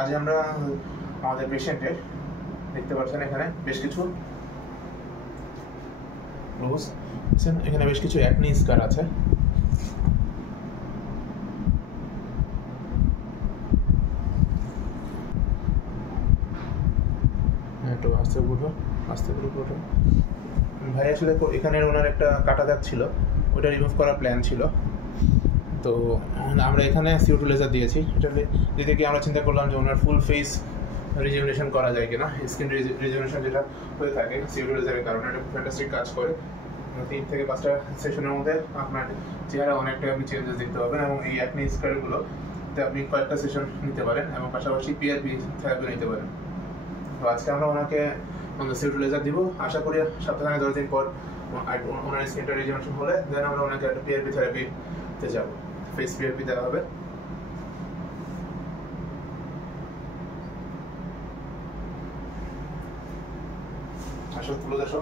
আজ আমরা আমাদের পেশেন্টের দেখতে পাচ্ছেন এখানে বেশ কিছু এখানে বেশ কিছু অ্যাকনি স্কার আছে। একটু আস্তে উঠো, আস্তে করে উঠো ভাই। আসলে এখানে ওনার একটা কাটা দাগ ছিল, ওটা রিমুভ করার প্ল্যান ছিল। তো আমরা এখানে CO2 লেজার দিয়েছি। এটা দিতে গিয়ে আমরা চিন্তা করলাম যে ওনার ফুল ফেস রিজেনারেশন করা যায় কিনা। স্কিন রিজেনারেশন যেটা হয়ে থাকে CO2 লেজারের কারণে, এটা ফ্যান্টাস্টিক কাজ করে। 3 থেকে 5টা সেশনের মধ্যে আপনার চেহারা অনেকটা আপনি চেঞ্জেস দেখতে পাবেন, এবং এই অ্যাকনি স্কারগুলোতে আপনি কয়েকটা সেশন নিতে পারেন এবং পাশাপাশি PRP থেরাপি নিতে পারেন। তো আজকে আমরা ওনাকে CO2 লেজার দিব। আশা করি সপ্তাহে 10 দিন পর ওনার স্কিনটা রিজেনারেশন হলে দেন আমরা ওনাকে একটা PRP থেরাপিতে যাব। ফেস PRP দেওয়া হবে। আসো, ক্লোজ আসো।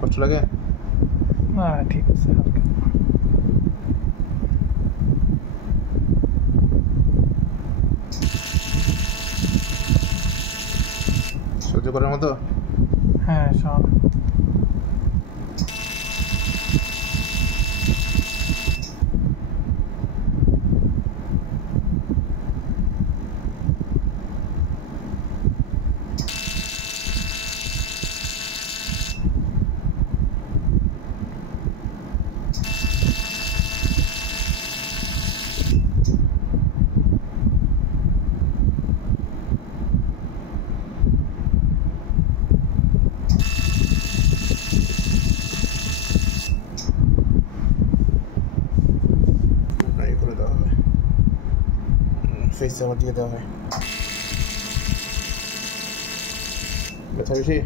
কষ্ট লাগে না? ঠিক আছে, হালকা সহ্য করার মতো। হ্যাঁ, সব করে দেওয়া হয়, ফেস আবার দিয়ে দেওয়া হয়। ব্যথা বেশি?